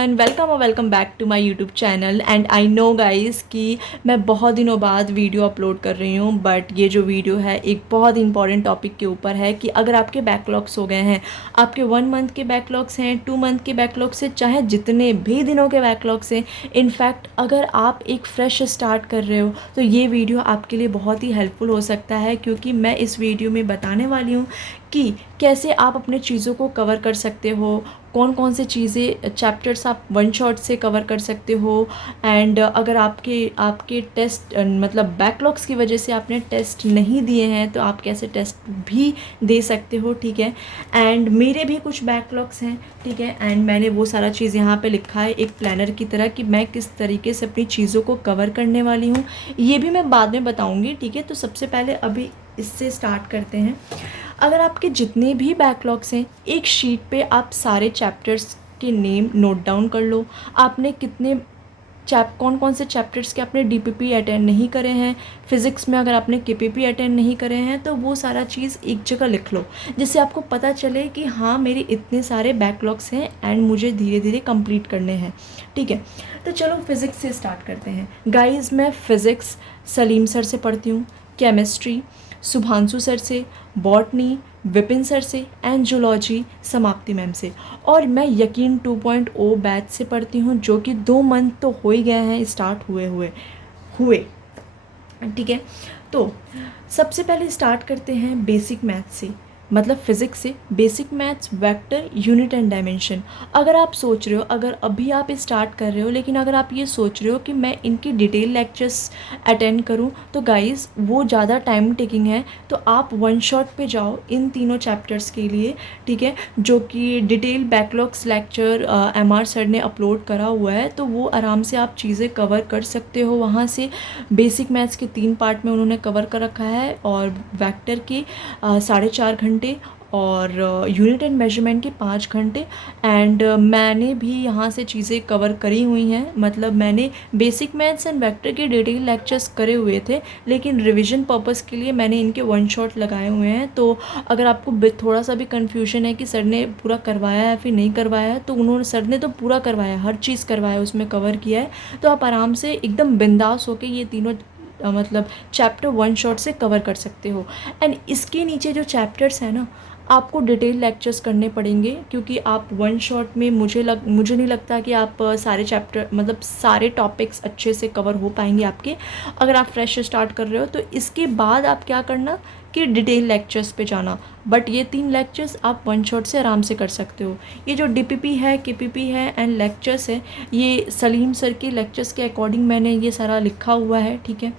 Everyone, welcome back to my YouTube channel. And I know guys कि मैं बहुत दिनों बाद वीडियो अपलोड कर रही हूँ, बट ये जो वीडियो है एक बहुत इंपॉर्टेंट टॉपिक के ऊपर है कि अगर आपके बैकलॉग्स हो गए हैं, आपके 1 मंथ के बैकलॉग्स हैं, 2 मंथ के बैकलॉग्स हैं, चाहे जितने भी दिनों के बैकलॉग्स हैं, इनफैक्ट अगर आप एक फ्रेश स्टार्ट कर रहे हो तो ये वीडियो आपके लिए बहुत ही हेल्पफुल हो सकता है, क्योंकि मैं इस वीडियो में बताने वाली हूँ कि कैसे आप अपने चीज़ों को कवर कर सकते हो, कौन कौन से चीज़ें चैप्टर्स आप वन शॉट से कवर कर सकते हो। एंड अगर आपके आपके टेस्ट मतलब बैकलॉग्स की वजह से आपने टेस्ट नहीं दिए हैं तो आप कैसे टेस्ट भी दे सकते हो, ठीक है। एंड मेरे भी कुछ बैकलॉग्स हैं, ठीक है, एंड मैंने वो सारा चीज़ यहाँ पे लिखा है एक प्लानर की तरह कि मैं किस तरीके से अपनी चीज़ों को कवर करने वाली हूँ। ये भी मैं बाद में बताऊँगी, ठीक है। तो सबसे पहले अभी इससे स्टार्ट करते हैं। अगर आपके जितने भी बैकलॉग्स हैं, एक शीट पे आप सारे चैप्टर्स के नेम नोट डाउन कर लो। आपने कितने कौन कौन से चैप्टर्स के आपने डीपीपी अटेंड नहीं करे हैं। फिज़िक्स में अगर आपने केपीपी अटेंड नहीं करे हैं तो वो सारा चीज़ एक जगह लिख लो, जिससे आपको पता चले कि हाँ, मेरे इतने सारे बैकलॉग्स हैं एंड मुझे धीरे धीरे कंप्लीट करने हैं, ठीक है। तो चलो फिज़िक्स से स्टार्ट करते हैं। गाइस, मैं फ़िज़िक्स सलीम सर से पढ़ती हूँ, केमिस्ट्री शुभांशु सर से, बॉटनी विपिन सर से, एंड जूलॉजी समाप्ति मैम से। और मैं यकीन 2.0 बैच से पढ़ती हूँ, जो कि 2 मंथ तो हो ही गए हैं स्टार्ट हुए, ठीक है। तो सबसे पहले स्टार्ट करते हैं बेसिक मैथ्स से, मतलब फिज़िक्स से। Basic maths, vector, unit and dimension. अगर आप सोच रहे हो, अगर अभी आप स्टार्ट कर रहे हो, लेकिन अगर आप ये सोच रहे हो कि मैं इनकी डिटेल लेक्चर्स अटेंड करूं, तो गाइस वो ज़्यादा टाइम टेकिंग है। तो आप वन शॉट पे जाओ इन तीनों चैप्टर्स के लिए, ठीक है, जो कि detail backlogs lecture MR sir ने अपलोड करा हुआ है। तो वो आराम से आप चीज़ें कवर कर सकते हो वहाँ से। बेसिक मैथ्स के 3 पार्ट में उन्होंने कवर कर रखा है, और वेक्टर के 4.5 घंटे, और यूनिट एंड मेजरमेंट के 5 घंटे। एंड मैंने भी यहाँ से चीज़ें कवर करी हुई हैं, मतलब मैंने बेसिक मैथ्स एंड वेक्टर के डिटेल लेक्चर्स करे हुए थे, लेकिन रिवीजन पर्पस के लिए मैंने इनके वन शॉट लगाए हुए हैं। तो अगर आपको थोड़ा सा भी कन्फ्यूजन है कि सर ने पूरा करवाया है फिर नहीं करवाया है, तो सर ने तो पूरा करवाया, हर चीज़ करवाया, उसमें कवर किया है। तो आप आराम से एकदम बिंदास होकर ये तीनों मतलब चैप्टर वन शॉट से कवर कर सकते हो। एंड इसके नीचे जो चैप्टर्स हैं ना, आपको डिटेल लेक्चर्स करने पड़ेंगे, क्योंकि आप वन शॉट में मुझे नहीं लगता कि आप सारे चैप्टर मतलब सारे टॉपिक्स अच्छे से कवर हो पाएंगे आपके। अगर आप फ्रेश स्टार्ट कर रहे हो तो इसके बाद आप क्या करना कि डिटेल लेक्चर्स पे जाना, बट ये 3 लेक्चर्स आप वन शॉट से आराम से कर सकते हो। ये जो डीपीपी है, केपीपी है एंड लेक्चर्स है, ये सलीम सर के लेक्चर्स के अकॉर्डिंग मैंने ये सारा लिखा हुआ है, ठीक है।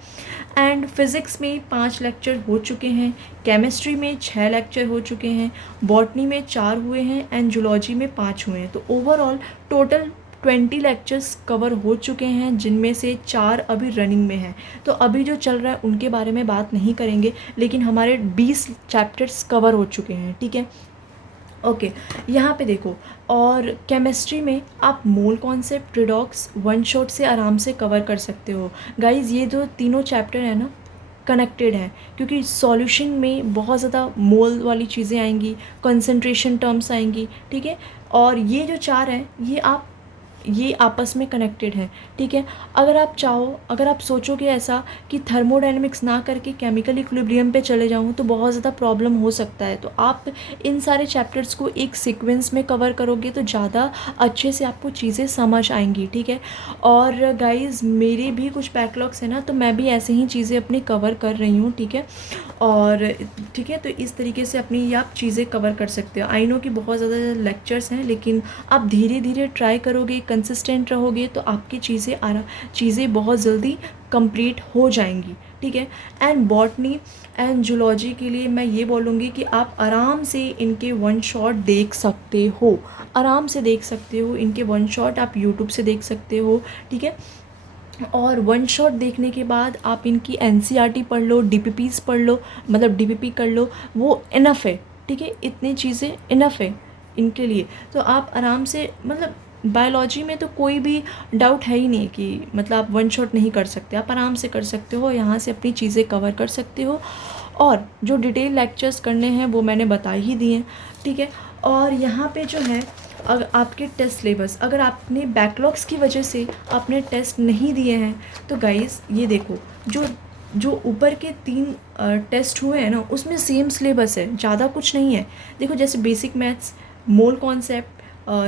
एंड फिज़िक्स में 5 लेक्चर हो चुके हैं, केमिस्ट्री में 6 लेक्चर हो चुके हैं, बॉटनी में 4 हुए हैं, एंड जूलॉजी में 5 हुए हैं। तो ओवरऑल टोटल 20 लेक्चर्स कवर हो चुके हैं, जिनमें से 4 अभी रनिंग में हैं। तो अभी जो चल रहा है उनके बारे में बात नहीं करेंगे, लेकिन हमारे 20 चैप्टर्स कवर हो चुके हैं, ठीक है। ओके, यहाँ पे देखो। और केमिस्ट्री में आप mole concept, redox one shot से आराम से कवर कर सकते हो। गाइज़, ये जो तीनों चैप्टर है ना, कनेक्टेड है, क्योंकि सॉल्यूशन में बहुत ज़्यादा मोल वाली चीज़ें आएंगी, कंसंट्रेशन टर्म्स आएंगी, ठीक है। और ये जो 4 हैं ये आपस में कनेक्टेड है, ठीक है। अगर आप चाहो, अगर आप सोचोगे ऐसा कि थर्मोडायनेमिक्स ना करके केमिकल इक्विलिब्रियम पे चले जाऊँ तो बहुत ज़्यादा प्रॉब्लम हो सकता है, तो आप इन सारे चैप्टर्स को एक सीक्वेंस में कवर करोगे तो ज़्यादा अच्छे से आपको चीज़ें समझ आएंगी, ठीक है। और गाइज़, मेरे भी कुछ बैकलॉग्स हैं ना, तो मैं भी ऐसे ही चीज़ें अपनी कवर कर रही हूँ, ठीक है। और ठीक है, तो इस तरीके से अपनी ये आप चीज़ें कवर कर सकते हो। आई नो कि बहुत ज़्यादा लेक्चर्स हैं, लेकिन आप धीरे धीरे ट्राई करोगे, कंसिस्टेंट रहोगे, तो आपकी चीज़ें बहुत जल्दी कंप्लीट हो जाएंगी, ठीक है। एंड बॉटनी एंड जूलॉजी के लिए मैं ये बोलूँगी कि आप आराम से इनके वन शॉट देख सकते हो, आराम से देख सकते हो इनके वन शॉट, आप यूट्यूब से देख सकते हो, ठीक है। और वन शॉट देखने के बाद आप इनकी NCERT पढ़ लो, DPPs पढ़ लो, मतलब DPP कर लो, वो इनफ है, ठीक है। इतनी चीज़ें इनफ है इनके लिए। तो आप आराम से, मतलब बायोलॉजी में तो कोई भी डाउट है ही नहीं कि मतलब आप वन शॉट नहीं कर सकते, आप आराम से कर सकते हो, यहाँ से अपनी चीज़ें कवर कर सकते हो। और जो डिटेल लेक्चर्स करने हैं वो मैंने बता ही दिए, ठीक है। और यहाँ पे जो है अगर आपके टेस्ट सिलेबस, अगर आपने बैकलॉग्स की वजह से आपने टेस्ट नहीं दिए हैं तो गाइस ये देखो, जो जो ऊपर के 3 टेस्ट हुए हैं ना, उसमें सेम सिलेबस है, ज़्यादा कुछ नहीं है। देखो जैसे basic maths, mole concept,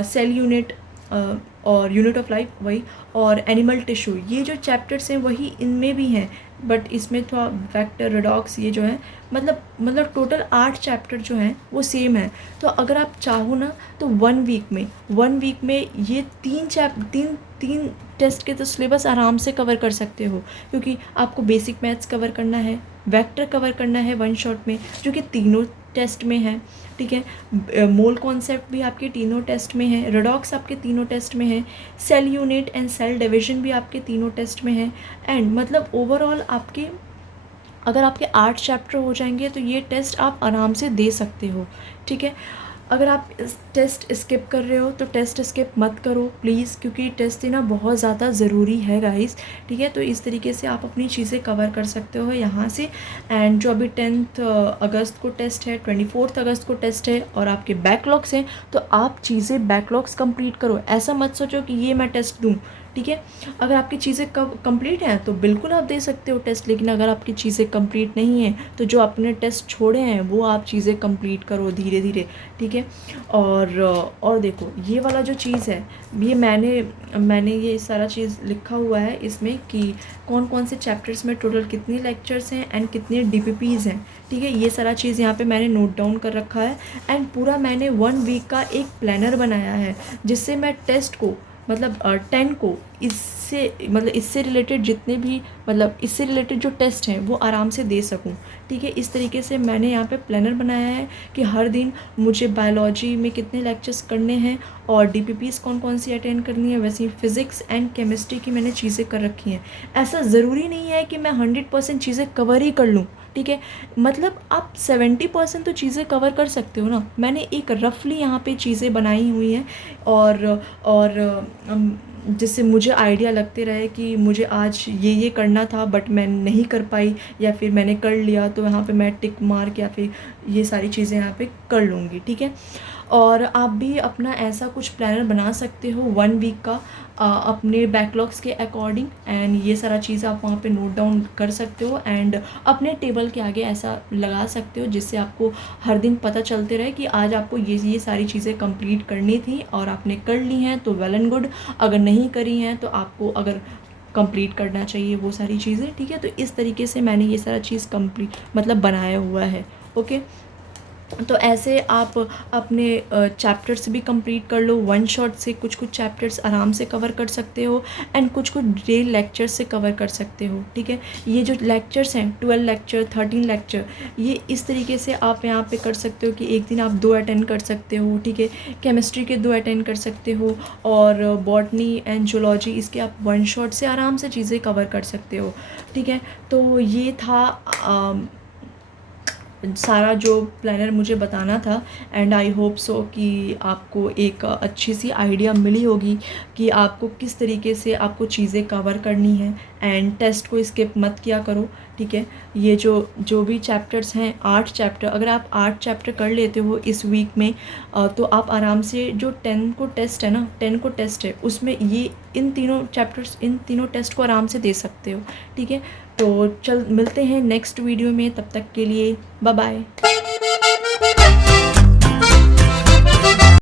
cell unit और यूनिट ऑफ लाइफ वही, और एनिमल टिश्यू, ये जो चैप्टर्स हैं वही इनमें भी हैं, बट इसमें थोड़ा वेक्टर रिडॉक्स ये जो है, मतलब टोटल 8 चैप्टर जो हैं वो सेम है। तो अगर आप चाहो ना तो 1 वीक में ये तीन टेस्ट के तो सिलेबस आराम से कवर कर सकते हो, क्योंकि आपको बेसिक मैथ्स कवर करना है, वेक्टर कवर करना है वन शॉट में, जो कि तीनों टेस्ट में है, ठीक है। मोल कॉन्सेप्ट भी आपके तीनों टेस्ट में है, रिडॉक्स आपके तीनों टेस्ट में है, cell unit and cell division भी आपके तीनों टेस्ट में है। एंड मतलब ओवरऑल आपके, अगर आपके 8 चैप्टर हो जाएंगे तो ये टेस्ट आप आराम से दे सकते हो, ठीक है। अगर आप इस टेस्ट स्किप कर रहे हो तो टेस्ट स्किप मत करो प्लीज़, क्योंकि टेस्ट देना बहुत ज़्यादा ज़रूरी है गाइस, ठीक है। तो इस तरीके से आप अपनी चीज़ें कवर कर सकते हो यहाँ से। एंड जो अभी 10 अगस्त को टेस्ट है, 24 अगस्त को टेस्ट है, और आपके बैकलॉग्स हैं, तो आप चीज़ें बैकलॉग्स कंप्लीट करो। ऐसा मत सोचो कि ये मैं टेस्ट दूँ, ठीक है। अगर आपकी चीज़ें कंप्लीट हैं तो बिल्कुल आप दे सकते हो टेस्ट, लेकिन अगर आपकी चीज़ें कंप्लीट नहीं हैं तो जो आपने टेस्ट छोड़े हैं वो आप चीज़ें कंप्लीट करो धीरे धीरे, ठीक है। और देखो ये वाला जो चीज़ है, ये मैंने ये सारा चीज़ लिखा हुआ है इसमें कि कौन कौन से चैप्टर्स में टोटल कितने लेक्चर्स हैं एंड कितने DPPs हैं, ठीक है। ये सारा चीज़ यहाँ पे मैंने नोट डाउन कर रखा है। एंड पूरा मैंने 1 वीक का एक प्लानर बनाया है, जिससे मैं टेस्ट को मतलब 10 को इससे रिलेटेड जितने भी मतलब इससे रिलेटेड जो टेस्ट हैं वो आराम से दे सकूं, ठीक है। इस तरीके से मैंने यहाँ पे प्लानर बनाया है कि हर दिन मुझे बायोलॉजी में कितने लेक्चर्स करने हैं और DPPs कौन कौन सी अटेंड करनी है, वैसे ही फिज़िक्स एंड केमिस्ट्री की मैंने चीज़ें कर रखी हैं। ऐसा ज़रूरी नहीं है कि मैं 100% चीज़ें कवर ही कर लूँ, ठीक है। मतलब आप 70% तो चीज़ें कवर कर सकते हो ना। मैंने एक रफली यहाँ पे चीज़ें बनाई हुई हैं, और जिससे मुझे आइडिया लगते रहे कि मुझे आज ये करना था बट मैं नहीं कर पाई, या फिर मैंने कर लिया तो यहाँ पे मैं टिक मार्क या फिर ये सारी चीज़ें यहाँ पे कर लूँगी, ठीक है। और आप भी अपना ऐसा कुछ प्लानर बना सकते हो 1 वीक का अपने बैकलॉग्स के अकॉर्डिंग, एंड ये सारा चीज़ आप वहाँ पे नोट डाउन कर सकते हो एंड अपने टेबल के आगे ऐसा लगा सकते हो, जिससे आपको हर दिन पता चलते रहे कि आज आपको ये सारी चीज़ें कंप्लीट करनी थी और आपने कर ली हैं तो वेल एंड गुड, अगर नहीं करी हैं तो आपको अगर कंप्लीट करना चाहिए वो सारी चीज़ें, ठीक है। तो इस तरीके से मैंने ये सारा चीज़ कंप्लीट मतलब बनाया हुआ है, ओके। तो ऐसे आप अपने चैप्टर्स भी कंप्लीट कर लो, वन शॉट से कुछ चैप्टर्स आराम से कवर कर सकते हो एंड कुछ डेली लेक्चर से कवर कर सकते हो, ठीक है। ये जो लेक्चर्स हैं 12 लेक्चर 13 लेक्चर, ये इस तरीके से आप यहाँ पे कर सकते हो कि एक दिन आप 2 अटेंड कर सकते हो, ठीक है। केमिस्ट्री के 2 अटेंड कर सकते हो, और बॉटनी एंड जूलॉजी इसके आप वन शॉट से आराम से चीज़ें कवर कर सकते हो, ठीक है। तो ये था सारा जो प्लानर मुझे बताना था, एंड आई होप सो कि आपको एक अच्छी सी आइडिया मिली होगी कि आपको किस तरीके से आपको चीज़ें कवर करनी है, एंड टेस्ट को स्किप मत किया करो, ठीक है। ये जो भी चैप्टर्स हैं 8 चैप्टर, अगर आप 8 चैप्टर कर लेते हो इस वीक में तो आप आराम से जो 10 को टेस्ट है ना, 10 को टेस्ट है उसमें ये इन तीनों टेस्ट को आराम से दे सकते हो, ठीक है। तो मिलते हैं नेक्स्ट वीडियो में, तब तक के लिए बाय बाय।